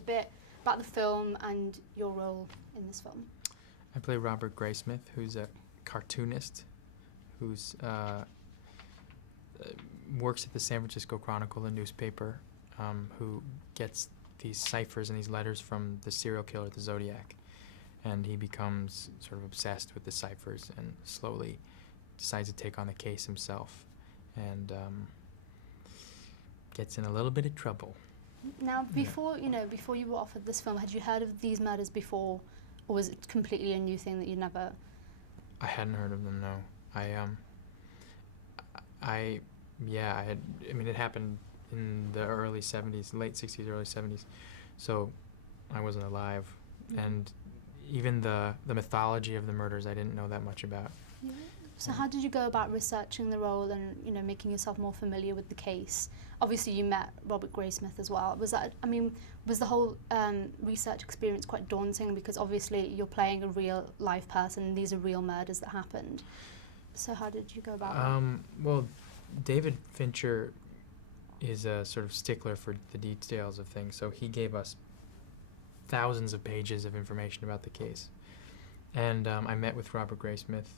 bit about the film and your role in this film. I play Robert Graysmith, who's a cartoonist who's works at the San Francisco Chronicle, a newspaper, who gets these ciphers and these letters from the serial killer, the Zodiac. And he becomes sort of obsessed with the ciphers and slowly decides to take on the case himself and gets in a little bit of trouble. Now, before you were offered this film, had you heard of these murders before, or was it completely a new thing that you never? I hadn't heard of them, no. I mean, it happened in the early 70s, late 60s, early 70s, so I wasn't alive. And even the mythology of the murders I didn't know that much about. Yeah. So how did you go about researching the role and, making yourself more familiar with the case? Obviously you met Robert Graysmith as well. Was the whole research experience quite daunting, because obviously you're playing a real live person and these are real murders that happened? So how did you go about that? Well, David Fincher is a sort of stickler for the details of things, so he gave us thousands of pages of information about the case. And I met with Robert Graysmith,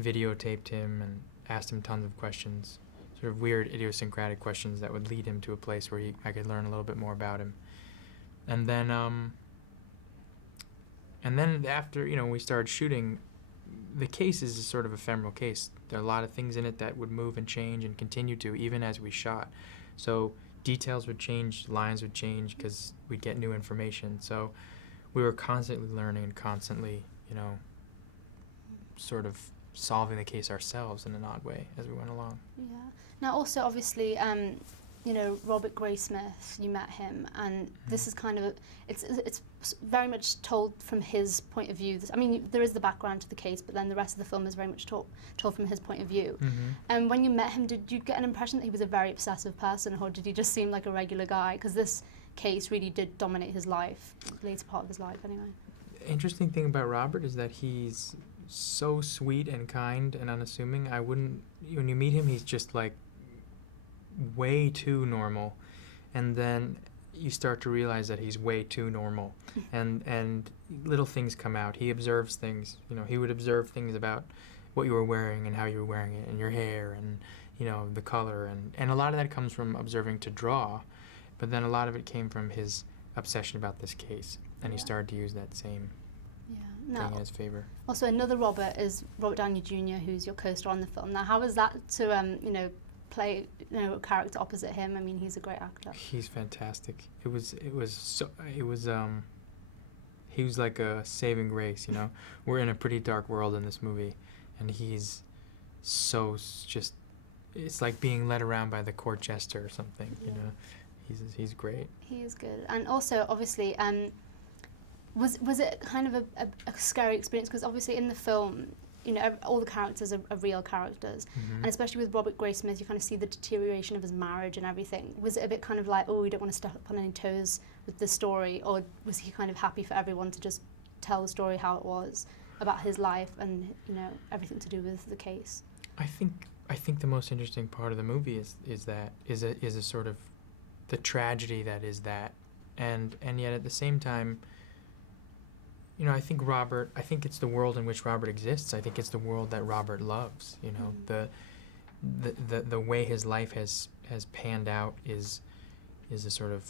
videotaped him and asked him tons of questions, sort of weird idiosyncratic questions that would lead him to a place where I could learn a little bit more about him. And then after we started shooting, the case is a sort of ephemeral case. There are a lot of things in it that would move and change and continue to, even as we shot. So details would change, lines would change, because we'd get new information. So we were constantly learning and constantly, sort of solving the case ourselves in an odd way as we went along. Yeah. Now also, obviously, Robert Graysmith, you met him, and this is kind of, it's very much told from his point of view. I mean, there is the background to the case, but then the rest of the film is very much told from his point of view. And when you met him, did you get an impression that he was a very obsessive person, or did he just seem like a regular guy? Because this case really did dominate his life, later part of his life anyway. Interesting thing about Robert is that he's so sweet and kind and unassuming. When you meet him, he's just like way too normal, and then you start to realize that he's way too normal, and little things come out. He observes things. He would observe things about what you were wearing and how you were wearing it, and your hair, and the color, and a lot of that comes from observing to draw, but then a lot of it came from his obsession about this case, and he started to use that same thing in his favor. Also, another Robert is Robert Downey Jr., who's your co-star on the film. Now, how was that to play a character opposite him? I mean, he's a great actor. He's fantastic. He was like a saving grace. We're in a pretty dark world in this movie, and he's so just, it's like being led around by the court jester or something. He's great. He is good. And also, obviously, was it kind of a scary experience? Because obviously in the film, all the characters are real characters, and especially with Robert Graysmith, you kind of see the deterioration of his marriage and everything. Was it a bit kind of like, oh, we don't want to step on any toes with the story, or was he kind of happy for everyone to just tell the story how it was about his life and everything to do with the case? I think the most interesting part of the movie is a sort of the tragedy that is that, and yet at the same time, I think it's the world in which Robert exists. I think it's the world that Robert loves. The way his life has panned out is a sort of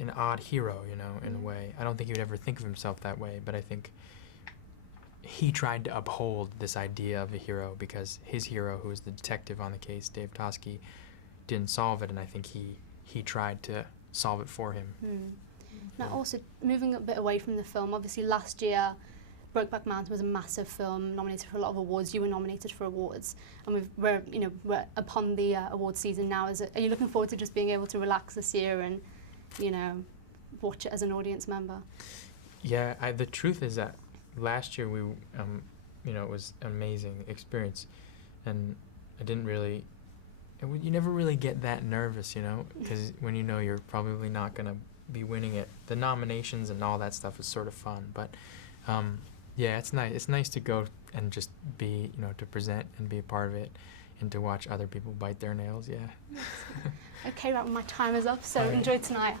an odd hero, in a way. I don't think he would ever think of himself that way, but I think he tried to uphold this idea of a hero because his hero, who was the detective on the case, Dave Toschi, didn't solve it, and I think he tried to solve it for him. Now, also, moving a bit away from the film, obviously last year, Brokeback Mountain was a massive film, nominated for a lot of awards. You were nominated for awards, and we're upon the awards season now. Are you looking forward to just being able to relax this year and, watch it as an audience member? Yeah, the truth is that last year it was an amazing experience, and I didn't really. You never really get that nervous, because when you're probably not gonna be winning it. The nominations and all that stuff is sort of fun, but it's nice. It's nice to go and just be, to present and be a part of it, and to watch other people bite their nails. Yeah. Okay, right, my time is up. So enjoy tonight.